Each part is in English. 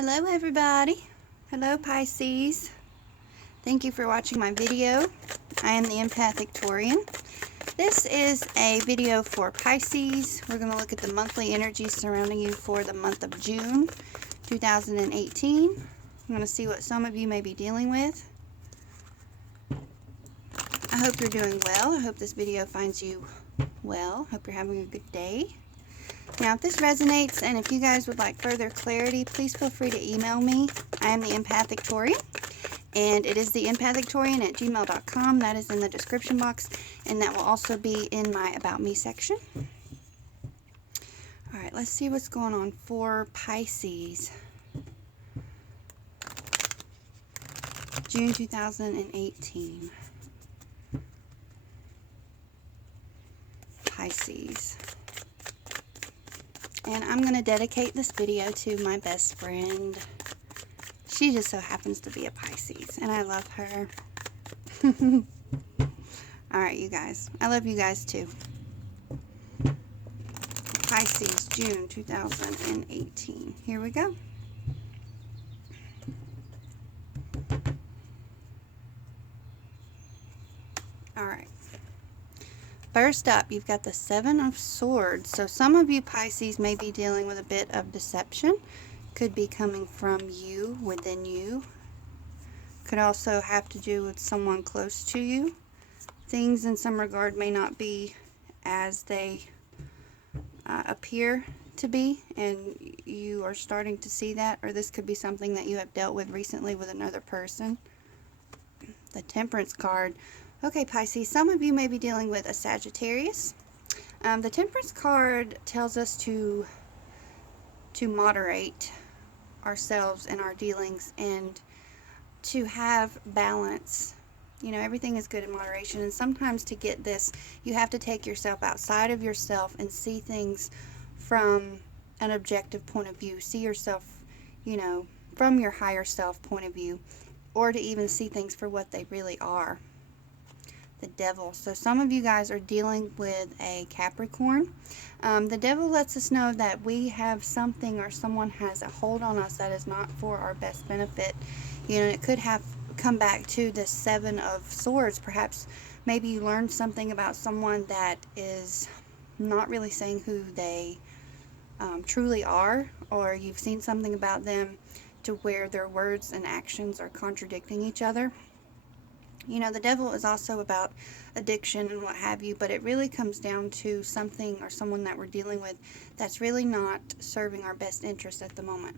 Hello everybody. Hello Pisces. Thank you for watching my video. I am the Empathic Taurian. This is a video for Pisces. We're going to look at the monthly energy surrounding you for the month of June 2018. I'm going to see what some of you may be dealing with. I hope you're doing well. I hope this video finds you well. Hope you're having a good day. Now, if this resonates and if you guys would like further clarity, please feel free to email me. I am the Empathic Taurian, and it is the empathictaurian@gmail.com. That is in the description box, and that will also be in my About Me section. All right, let's see what's going on for Pisces. June 2018. Pisces. And I'm going to dedicate this video to my best friend. She just so happens to be a Pisces, and I love her. Alright, you guys. I love you guys too. Pisces, June 2018. Here we go. Alright. First up, you've got the Seven of Swords. So some of you Pisces may be dealing with a bit of deception. Could be coming from you, within you. Could also have to do with someone close to you. Things in some regard may not be as they appear to be, and you are starting to see that. Or this could be something that you have dealt with recently with another person. The Temperance card. Okay, Pisces, some of you may be dealing with a Sagittarius. The Temperance card tells us to moderate ourselves and our dealings and to have balance. You know, everything is good in moderation, and sometimes to get this, you have to take yourself outside of yourself and see things from an objective point of view. See yourself, you know, from your higher self point of view, or to even see things for what they really are. The Devil. So some of you guys are dealing with a Capricorn. The Devil lets us know that we have something or someone has a hold on us that is not for our best benefit. You know, it could have come back to the Seven of Swords. Perhaps maybe you learned something about someone that is not really saying who they truly are, or you've seen something about them to where their words and actions are contradicting each other. You know, the Devil is also about addiction and what have you, but it really comes down to something or someone that we're dealing with that's really not serving our best interest at the moment.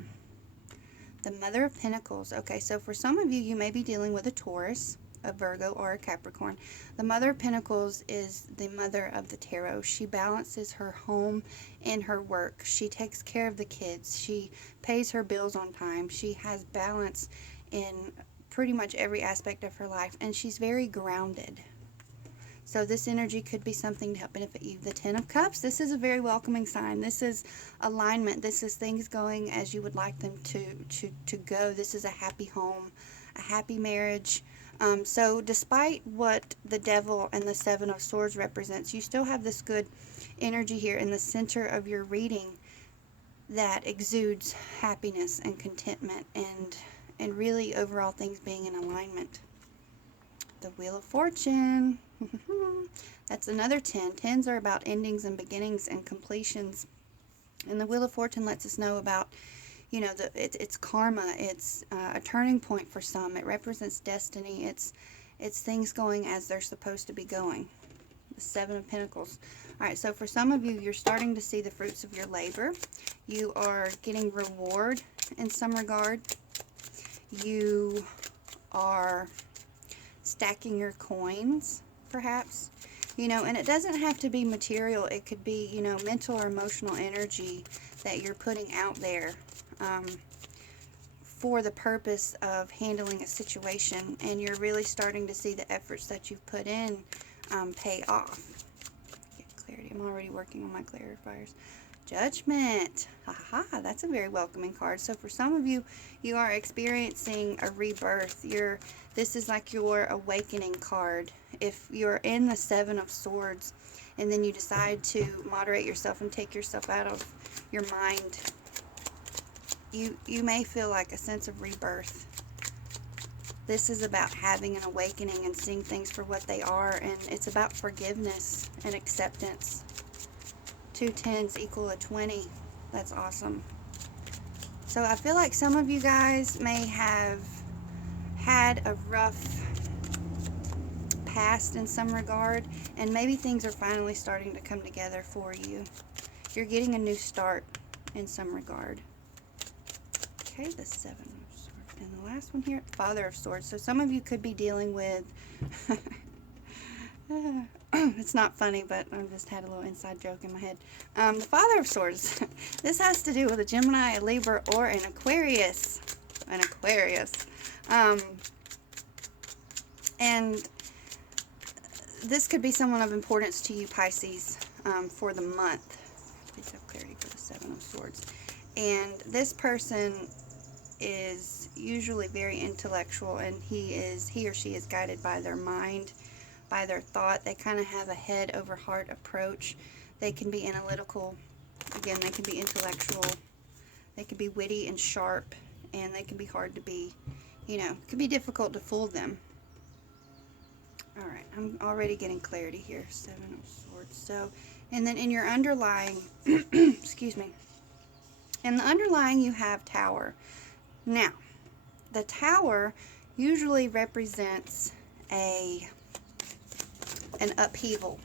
The Mother of Pentacles. Okay, so for some of you, you may be dealing with a Taurus, a Virgo, or a Capricorn. The Mother of Pentacles is the mother of the tarot. She balances her home and her work. She takes care of the kids. She pays her bills on time. She has balance in pretty much every aspect of her life, and she's very grounded. So this energy could be something to help benefit you. The Ten of Cups, this is a very welcoming sign. This is alignment. This is things going as you would like them to go. This is a happy home, a happy marriage. So despite what the Devil and the Seven of Swords represents, you still have this good energy here in the center of your reading that exudes happiness and contentment and really overall things being in alignment. The Wheel of Fortune. That's another 10. 10s are about endings and beginnings and completions. And the Wheel of Fortune lets us know about, you know, it's karma. It's a turning point for some. It represents destiny. It's things going as they're supposed to be going. The Seven of Pentacles. Alright, so for some of you, you're starting to see the fruits of your labor. You are getting reward in some regard. You are stacking your coins, perhaps, you know, and it doesn't have to be material. It could be, you know, mental or emotional energy that you're putting out there for the purpose of handling a situation, and you're really starting to see the efforts that you've put in pay off. Get clarity. I'm already working on my clarifiers. Judgment. Haha, that's a very welcoming card. So for some of you, you are experiencing a rebirth. This is like your awakening card. If you're in the Seven of Swords and then you decide to moderate yourself and take yourself out of your mind you may feel like a sense of rebirth. This is about having an awakening and seeing things for what they are, and it's about forgiveness and acceptance. 2 10s equal a 20. That's awesome. So I feel like some of you guys may have had a rough past in some regard, and maybe things are finally starting to come together for you. You're getting a new start in some regard. Okay, the 7 of Swords. And the last one here, Father of Swords. So some of you could be dealing with, it's not funny, but I just had a little inside joke in my head. The Father of Swords. This has to do with a Gemini, a Libra, or an Aquarius. An Aquarius. And this could be someone of importance to you, Pisces, for the month. Please have clarity for the 7 of Swords. And this person is usually very intellectual, and he or she is guided by their mind, by their thought. They kind of have a head over heart approach. They can be analytical. Again, they can be intellectual. They can be witty and sharp, and they can be hard to be, it can be difficult to fool them. All right, I'm already getting clarity here. 7 of Swords. So, and then in your underlying, excuse me, in the underlying you have Tower. Now, the Tower usually represents an upheaval.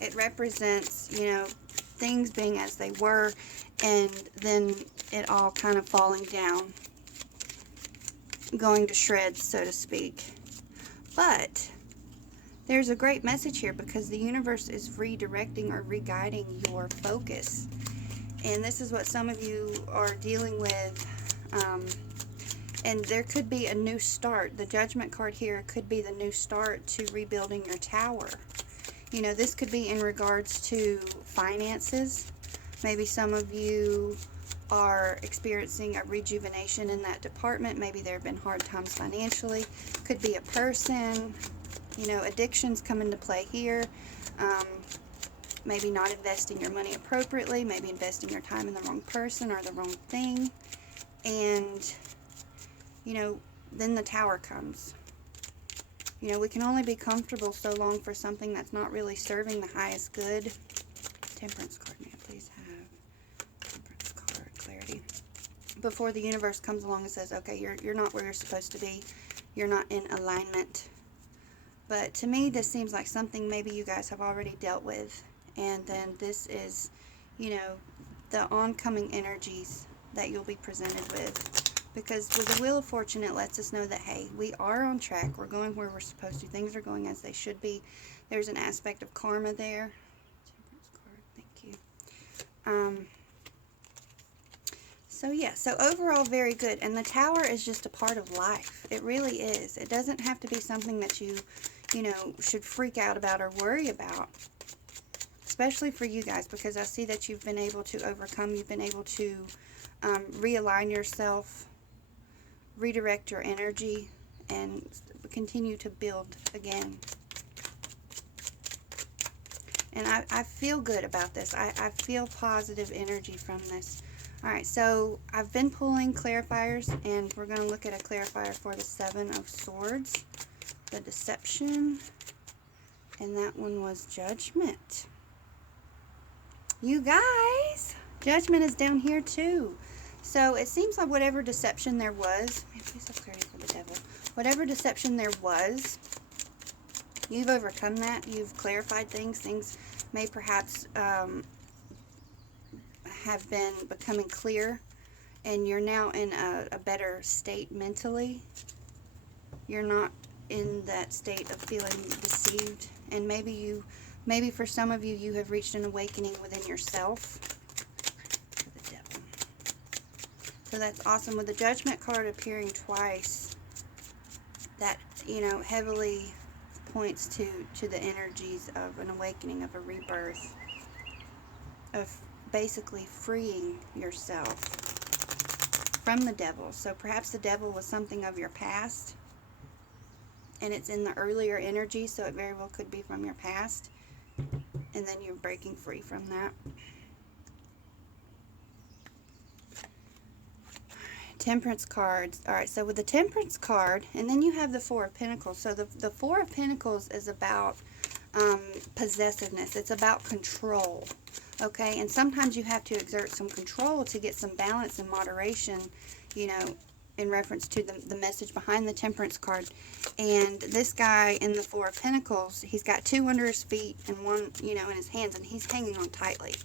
It represents, things being as they were, and then it all kind of falling down, going to shreds, so to speak. But there's a great message here, because the universe is redirecting or re-guiding your focus. And this is what some of you are dealing with. And there could be a new start. The Judgment card here could be the new start to rebuilding your tower. This could be in regards to finances. Maybe some of you are experiencing a rejuvenation in that department. Maybe there have been hard times financially. Could be a person. Addictions come into play here. Maybe not investing your money appropriately. Maybe investing your time in the wrong person or the wrong thing. And, then the Tower comes. We can only be comfortable so long for something that's not really serving the highest good. Temperance card, may I please have Temperance card, clarity. Before the universe comes along and says, okay, you're not where you're supposed to be. You're not in alignment. But to me, this seems like something maybe you guys have already dealt with. And then this is, the oncoming energies that you'll be presented with. Because with the Wheel of Fortune, it lets us know that, hey, we are on track. We're going where we're supposed to. Things are going as they should be. There's an aspect of karma there. Temperance card, thank you. So yeah, so overall very good. And the Tower is just a part of life. It really is. It doesn't have to be something that you should freak out about or worry about. Especially for you guys, because I see that you've been able to overcome. You've been able to realign yourself, redirect your energy, and continue to build again. And I feel good about this. I feel positive energy from this. Alright, so I've been pulling clarifiers, and we're going to look at a clarifier for the 7 of Swords, the Deception, and that one was Judgment. You guys, Judgment is down here too. So it seems like whatever deception there was, please have clarity for the Devil. Whatever deception there was, you've overcome that. You've clarified things. Things may perhaps have been becoming clear, and you're now in a better state mentally. You're not in that state of feeling deceived, and maybe for some of you, you have reached an awakening within yourself. The Devil. So that's awesome. With the Judgment card appearing twice, that, heavily points to the energies of an awakening, of a rebirth, of basically freeing yourself from the Devil. So perhaps the Devil was something of your past, and it's in the earlier energy, so it very well could be from your past. And then you're breaking free from that. Temperance cards. All right, so with the Temperance card, and then you have the Four of Pentacles. So the Four of Pentacles is about possessiveness. It's about control. Okay, and sometimes you have to exert some control to get some balance and moderation, you know, in reference to the message behind the Temperance card. And this guy in the Four of Pentacles, he's got two under his feet and one, you know, in his hands, and he's hanging on tightly.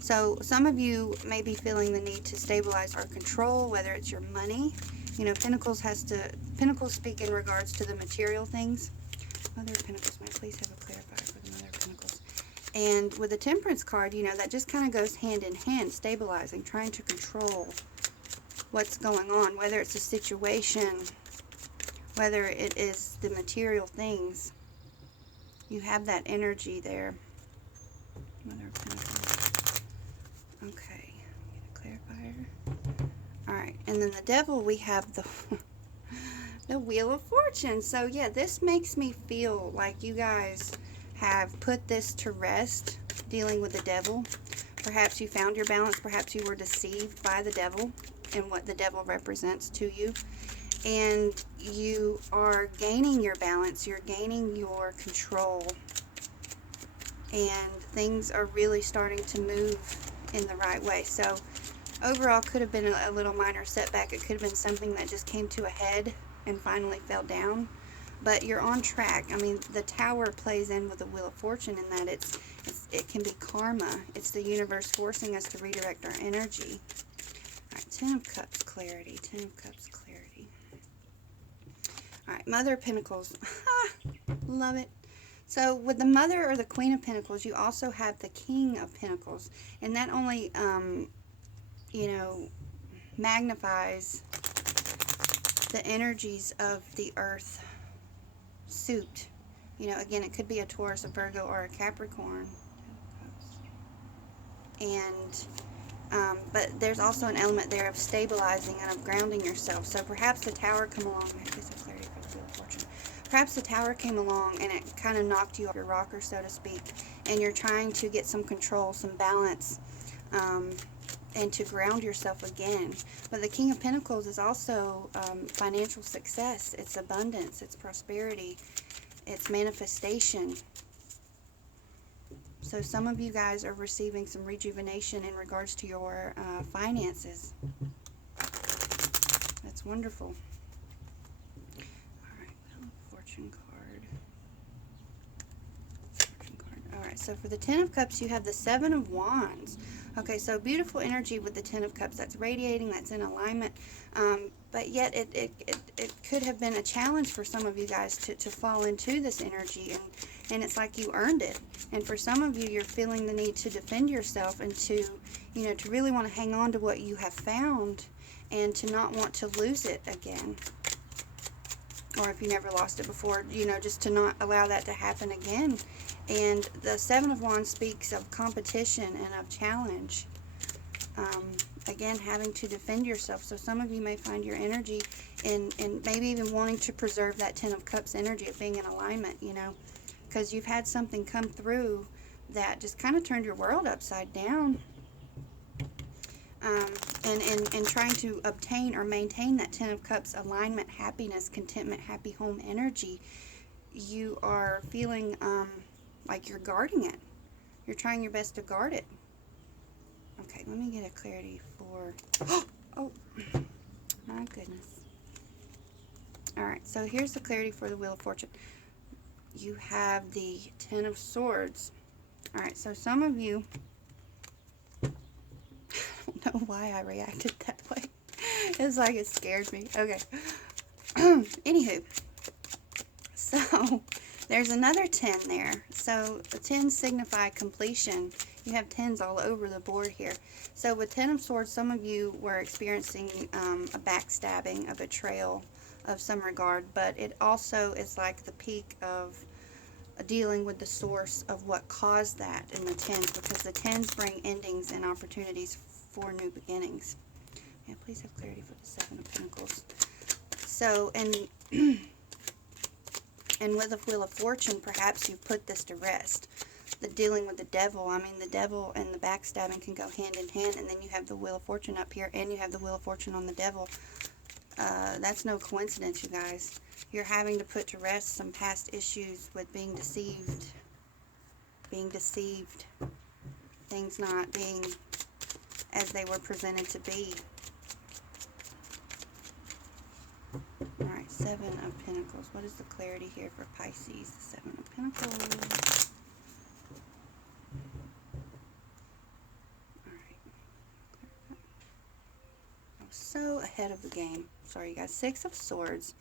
So some of you may be feeling the need to stabilize or control, whether it's your money. You know, Pentacles speak in regards to the material things. Mother of Pentacles, may I please have a clarifier for the Mother of Pentacles? And with the Temperance card, you know, that just kind of goes hand in hand, stabilizing, trying to control what's going on, whether it's a situation, whether it is the material things. You have that energy there. Mother of Pentacles. Okay, get a clarifier. Alright, and then the Devil, we have the the Wheel of Fortune. So yeah, this makes me feel like you guys have put this to rest, dealing with the Devil. Perhaps you found your balance, perhaps you were deceived by the Devil and what the Devil represents to you. And you are gaining your balance, you're gaining your control, and things are really starting to move in the right way. So overall, could have been a little minor setback. It could have been something that just came to a head and finally fell down, but you're on track. I mean, the Tower plays in with the Wheel of Fortune in that it can be karma. It's the universe forcing us to redirect our energy. All right, Ten of Cups, clarity. Ten of Cups, clarity. All right, Mother of Pentacles. Love it. So with the Mother or the Queen of Pentacles, you also have the King of Pentacles, and that only, you know, magnifies the energies of the Earth suit. You know, again, it could be a Taurus, a Virgo, or a Capricorn. And but there's also an element there of stabilizing and of grounding yourself. So perhaps the Tower come along. Perhaps the Tower came along and it kind of knocked you off your rocker, so to speak, and you're trying to get some control, some balance, and to ground yourself again. But the King of Pentacles is also financial success. It's abundance. It's prosperity. It's manifestation. So some of you guys are receiving some rejuvenation in regards to your finances. That's wonderful. All right, Fortune card. Fortune card. All right, so for the Ten of Cups, you have the Seven of Wands. Okay, so beautiful energy with the Ten of Cups. That's radiating, that's in alignment. But yet it could have been a challenge for some of you guys to fall into this energy, and it's like you earned it. And for some of you, you're feeling the need to defend yourself and to, you know, to really want to hang on to what you have found and to not want to lose it again. Or if you never lost it before, you know, just to not allow that to happen again. And the Seven of Wands speaks of competition and of challenge. Again, having to defend yourself. So some of you may find your energy in maybe even wanting to preserve that Ten of Cups energy of being in alignment, you know, because you've had something come through that just kind of turned your world upside down. And trying to obtain or maintain that Ten of Cups alignment, happiness, contentment, happy home energy, you are feeling like you're guarding it. You're trying your best to guard it. Okay, let me get a clarity for... Oh, my goodness. Alright, so here's the clarity for the Wheel of Fortune. You have the Ten of Swords. Alright, so some of you... I don't know why I reacted that way. It's like it scared me. Okay. Anywho. So, there's another 10 there. So, the 10 signify completion. You have 10s all over the board here. So, with 10 of Swords, some of you were experiencing a backstabbing, a betrayal of some regard. But it also is like the peak of dealing with the source of what caused that in the 10s. Because the 10s bring endings and opportunities for new beginnings. Yeah, please have clarity for the Seven of Pentacles. So, and with the Wheel of Fortune, perhaps you've put this to rest. the dealing with the devil. I mean, the devil and the backstabbing can go hand in hand, and then you have the Wheel of Fortune up here, and you have the Wheel of Fortune on the devil. That's no coincidence, you guys. You're having to put to rest some past issues with being deceived. Things not being as they were presented to be. Alright, Seven of Pentacles. What is the clarity here for Pisces? The Seven of Pentacles. Alright. I was so ahead of the game. Sorry, you guys. Six of Swords.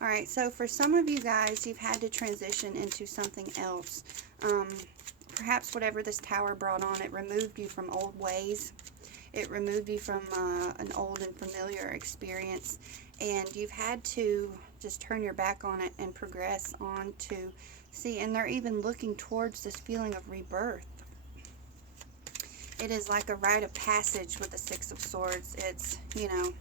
Alright, so for some of you guys, you've had to transition into something else. Perhaps whatever this Tower brought on, it removed you from old ways. It removed you from an old and familiar experience. And you've had to just turn your back on it and progress on to see. And they're even looking towards this feeling of rebirth. It is like a rite of passage with the Six of Swords. It's, you know,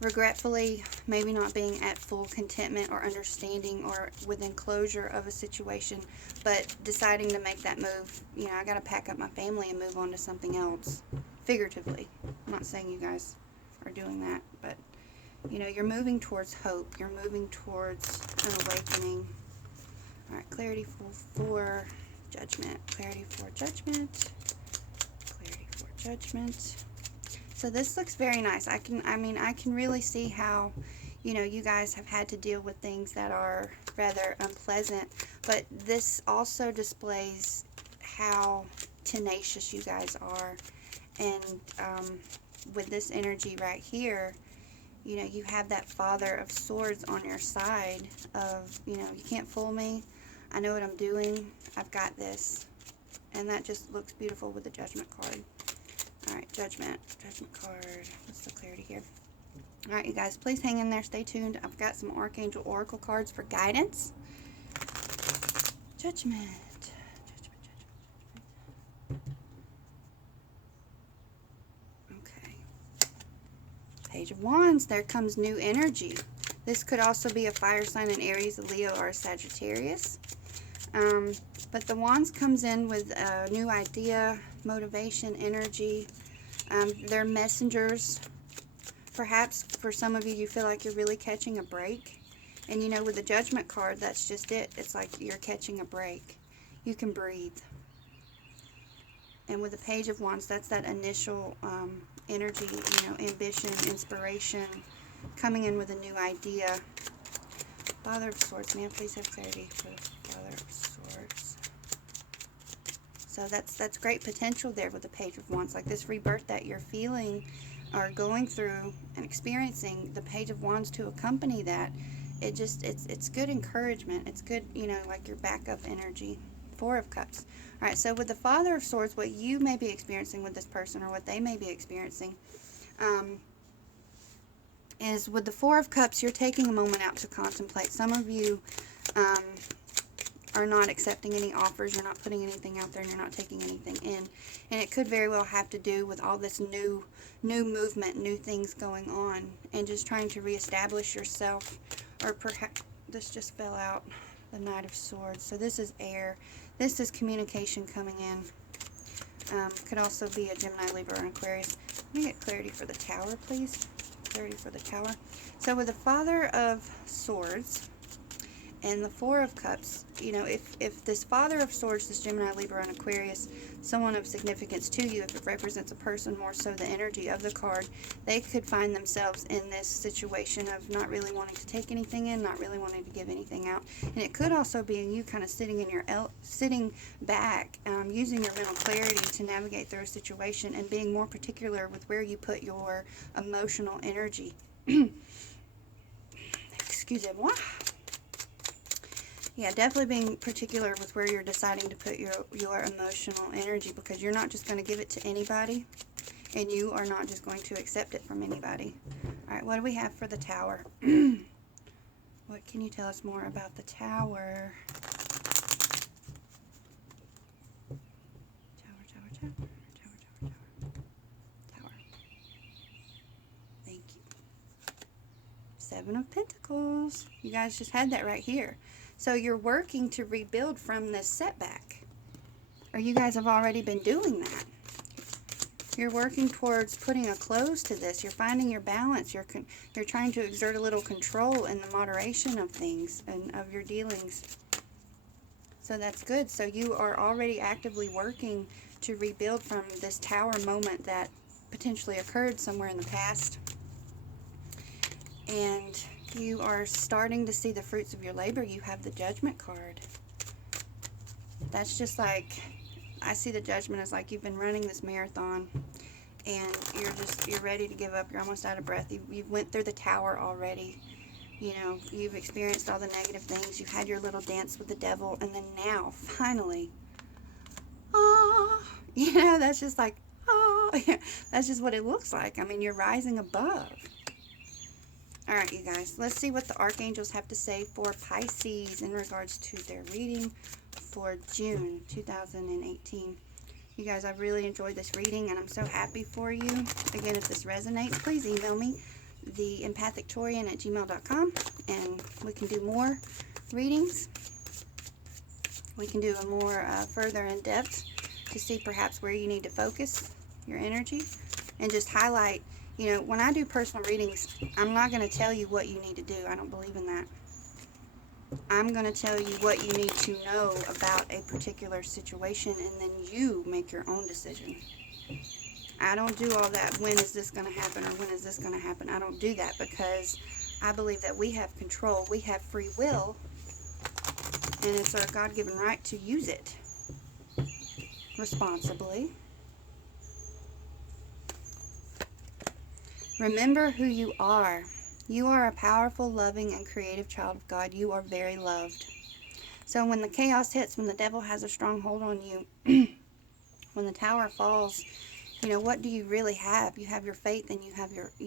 regretfully maybe not being at full contentment or understanding or within closure of a situation, but deciding to make that move. You know, I got to pack up my family and move on to something else. Figuratively. I'm not saying you guys are doing that, but you know, you're moving towards hope. You're moving towards an awakening. Alright, clarity for Judgment. Clarity for Judgment. Clarity for Judgment. So this looks very nice. I can really see how, you know, you guys have had to deal with things that are rather unpleasant, but this also displays how tenacious you guys are. And with this energy right here, you know, you have that Father of Swords on your side of, you know, you can't fool me. I know what I'm doing. I've got this. And that just looks beautiful with the Judgment card. Alright, Judgment. Judgment card. What's the clarity here? Alright, you guys, please hang in there. Stay tuned. I've got some Archangel Oracle cards for guidance. Judgment. Page of Wands, there comes new energy. This could also be a fire sign, an Aries, a Leo, or a Sagittarius. But the Wands comes in with a new idea, motivation, energy. They're messengers. Perhaps for some of you, you feel like you're really catching a break. And you know, with the Judgment card, that's just it. It's like you're catching a break. You can breathe. And with the Page of Wands, that's that initial energy, you know, ambition, inspiration, coming in with a new idea. Father of Swords, man, please have clarity for the Father of Swords. So that's great potential there with the Page of Wands, like this rebirth that you're feeling or going through and experiencing. The Page of Wands to accompany that, it's good encouragement. It's good, you know, like your backup energy. Four of Cups. Alright, so with the Father of Swords, what you may be experiencing with this person, or what they may be experiencing, is with the Four of Cups, you're taking a moment out to contemplate. Some of you are not accepting any offers, you're not putting anything out there, and you're not taking anything in. And it could very well have to do with all this new movement, new things going on, and just trying to reestablish yourself. Or perhaps this just fell out, the Knight of Swords. So this is air. This is communication coming in. Could also be a Gemini, Libra, or Aquarius. Let me get clarity for the Tower, please. Clarity for the Tower. So with the Father of Swords and the Four of Cups, you know, if this Father of Swords, this Gemini, Libra, and Aquarius, someone of significance to you, if it represents a person, more so the energy of the card, they could find themselves in this situation of not really wanting to take anything in, not really wanting to give anything out. And it could also be you kind of sitting back, using your mental clarity to navigate through a situation and being more particular with where you put your emotional energy. Excusez-moi. Yeah, definitely being particular with where you're deciding to put your emotional energy, because you're not just going to give it to anybody, and you are not just going to accept it from anybody. Alright, what do we have for the Tower? What can you tell us more about the Tower? Tower. Thank you. Seven of Pentacles. You guys just had that right here. So you're working to rebuild from this setback. Or you guys have already been doing that. You're working towards putting a close to this. You're finding your balance. You're trying to exert a little control in the moderation of things and of your dealings. So that's good. So you are already actively working to rebuild from this tower moment that potentially occurred somewhere in the past. And you are starting to see the fruits of your labor. You have the Judgment card. That's just like, I see the Judgment as like you've been running this marathon and you're ready to give up. You're almost out of breath. You went through the tower already. You know, you've experienced all the negative things. You've had your little dance with the devil. And then now, finally, you know, that's just like, that's just what it looks like. I mean, you're rising above. All right, you guys, let's see what the archangels have to say for Pisces in regards to their reading for June 2018. You guys, I've really enjoyed this reading, and I'm so happy for you. Again, if this resonates, please email me, theempathictorian@gmail.com, and we can do more readings. We can do a more further in depth to see perhaps where you need to focus your energy and just highlight. You know, when I do personal readings, I'm not going to tell you what you need to do. I don't believe in that. I'm going to tell you what you need to know about a particular situation, and then you make your own decision. I don't do all that, when is this going to happen, or when is this going to happen. I don't do that because I believe that we have control. We have free will, and it's our God-given right to use it responsibly. Remember who you are. You are a powerful, loving, and creative child of God. You are very loved. So when the chaos hits, when the devil has a strong hold on you, when the tower falls, you know, what do you really have? You have your faith, and you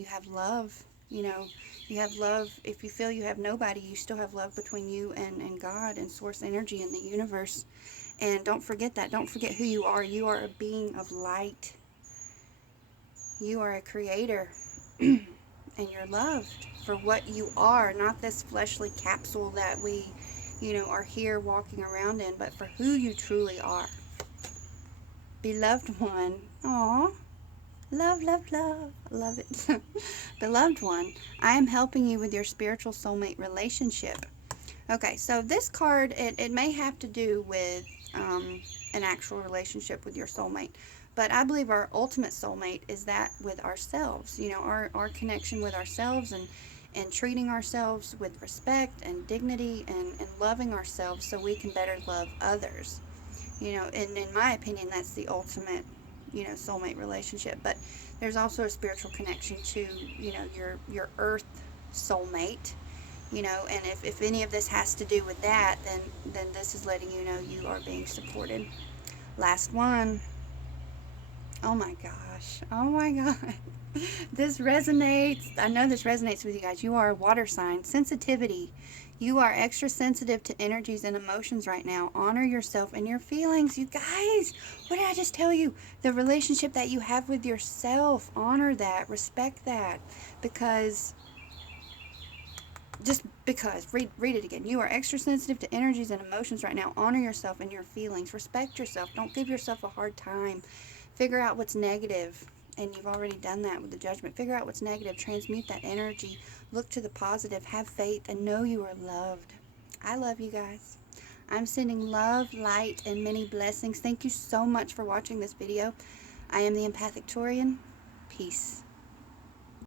have love. You know, you have love. If you feel you have nobody, you still have love between you and God and source energy in the universe. And don't forget that. Don't forget who you are. You are a being of light. You are a creator. And you're loved for what you are, not this fleshly capsule that we, you know, are here walking around in, but for who you truly are. Beloved one. Aww. Love, love, love. Love it. Beloved one, I am helping you with your spiritual soulmate relationship. Okay, so this card, it may have to do with an actual relationship with your soulmate. But I believe our ultimate soulmate is that with ourselves. You know, our connection with ourselves and treating ourselves with respect and dignity and loving ourselves so we can better love others. You know, and in my opinion, that's the ultimate, you know, soulmate relationship. But there's also a spiritual connection to, you know, your earth soulmate. You know, and if any of this has to do with that, then this is letting you know you are being supported. Last one. Oh my gosh. Oh my God. This resonates. I know this resonates with you guys. You are a water sign. Sensitivity. You are extra sensitive to energies and emotions right now. Honor yourself and your feelings. You guys, what did I just tell you? The relationship that you have with yourself. Honor that. Respect that. Because, read it again. You are extra sensitive to energies and emotions right now. Honor yourself and your feelings. Respect yourself. Don't give yourself a hard time. Figure out what's negative, and you've already done that with the Judgment. Figure out what's negative. Transmute that energy. Look to the positive. Have faith, and know you are loved. I love you guys. I'm sending love, light, and many blessings. Thank you so much for watching this video. I am the Empathic Torian. Peace.